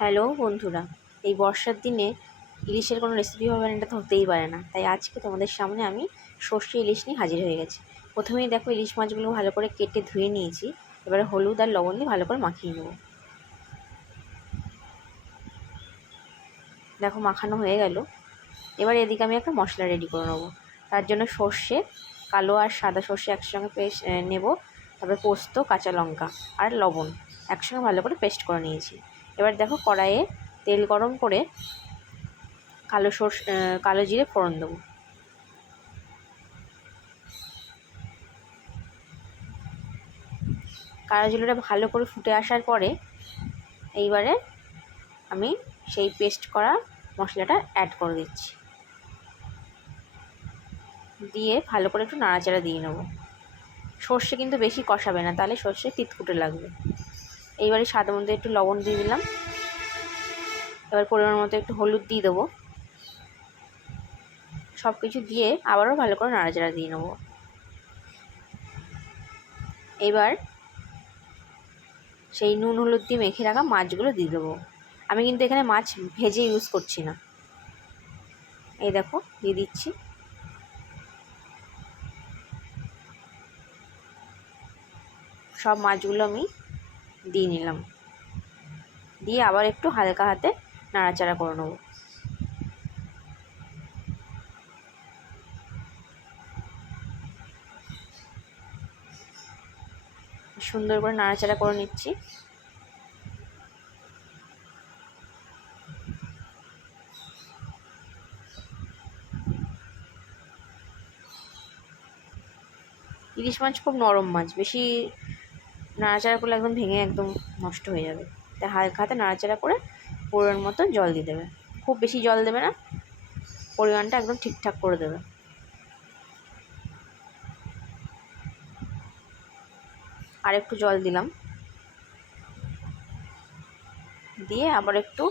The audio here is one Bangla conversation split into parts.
হ্যালো বন্ধুরা, এই বর্ষার দিনে ইলিশের কোনো রেসিপি হবে না, এটা তো হতেই পারে না। তাই আজকে তোমাদের সামনে আমি সর্ষে ইলিশ নিয়ে হাজির হয়ে গেছি। প্রথমেই দেখো, ইলিশ মাছগুলো ভালো করে কেটে ধুয়ে নিয়েছি। এবারে হলুদ আর লবণ দিয়ে ভালো করে মাখিয়ে নেব। দেখো মাখানো হয়ে গেল। এবার এদিকে আমি একটা মশলা রেডি করে নেবো। তার জন্য সর্ষে, কালো আর সাদা সর্ষে একসঙ্গে পেস্ট নেব। তারপরে পোস্ত, কাঁচা লঙ্কা আর লবণ একসঙ্গে ভালো করে পেস্ট করে নিয়েছি। এবার দেখো কড়াইয়ে তেল গরম করে কালো জিরে ফোড়ন দেবো। কালো জিরেটা ভালো করে ফুটে আসার পরে এইবারে আমি সেই পেস্ট করা মশলাটা অ্যাড করে দিচ্ছি। দিয়ে ভালো করে একটু নাড়াচাড়া দিয়ে নেবো। সর্ষে কিন্তু বেশি কষাবে না, তাহলে সর্ষে তিতকুটে লাগবে। এইবারে স্বাদ মতো একটু লবণ দিয়ে দিলাম। এবার পরিমাণ মতো একটু হলুদ দিয়ে দেবো। সব কিছু দিয়ে আবারও ভালো করে নাড়াচাড়া দিয়ে নেবো। এবার সেই নুন হলুদ দিয়ে মেখে রাখা মাছগুলো দিয়ে দেবো। আমি কিন্তু এখানে মাছ ভেজে ইউজ করছি না। এই দেখো দিয়ে দিচ্ছি। সব মাছগুলো আমি দিয়ে নিলাম। দিয়ে আবার একটু হালকা হাতে নাড়াচাড়া করে নেবো। সুন্দর করে নাড়াচাড়া করে নিচ্ছি। ইলিশ মাছ খুব নরম মাছ, বেশি নাড়াচাড়া করলে একদম ভেঙে একদম নষ্ট হয়ে যাবে। তাই হালকা হাতে নাড়াচাড়া করে পরিমাণ মতো জল দিয়ে দেবে। খুব বেশি জল দেবে না, পরিমাণটা একদম ঠিকঠাক করে দেবে। আর একটু জল দিলাম। দিয়ে আবার একটু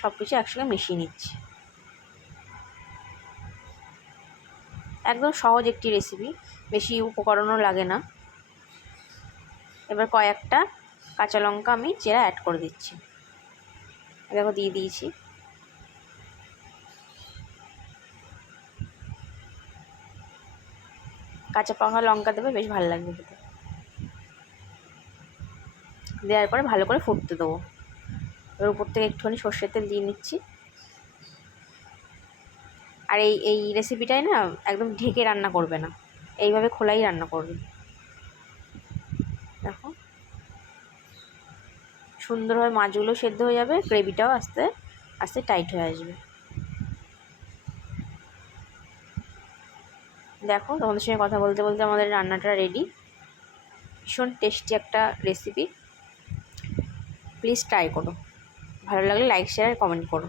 সব কিছু একসঙ্গে মিশিয়ে নিচ্ছি। একদম সহজ একটি রেসিপি, বেশি উপকরণও লাগে না। এবার কয়েকটা কাঁচা লঙ্কা আমি চেরা অ্যাড করে দিচ্ছি। দেখো দিয়ে দিয়েছি। কাঁচা পাকা লঙ্কা দেবে, বেশ ভালো লাগবে খেতে। দেওয়ার পরে ভালো করে ফুটতে দেবো। এবার উপর থেকে একটুখানি সর্ষের তেল দিয়ে নিচ্ছি। আর এই রেসিপিটাই না একদম ঢেকে রান্না করবে না, এইভাবে খোলাই রান্না করবে। দেখো সুন্দরভাবে মাছগুলো সেদ্ধ হয়ে যাবে, গ্রেভিটাও আস্তে আস্তে টাইট হয়ে আসবে। দেখো তোমাদের সঙ্গে কথা বলতে বলতে আমাদের রান্নাটা রেডি। ভীষণ টেস্টি একটা রেসিপি, প্লিজ ট্রাই করো। ভালো লাগলে লাইক, শেয়ার, কমেন্ট করো।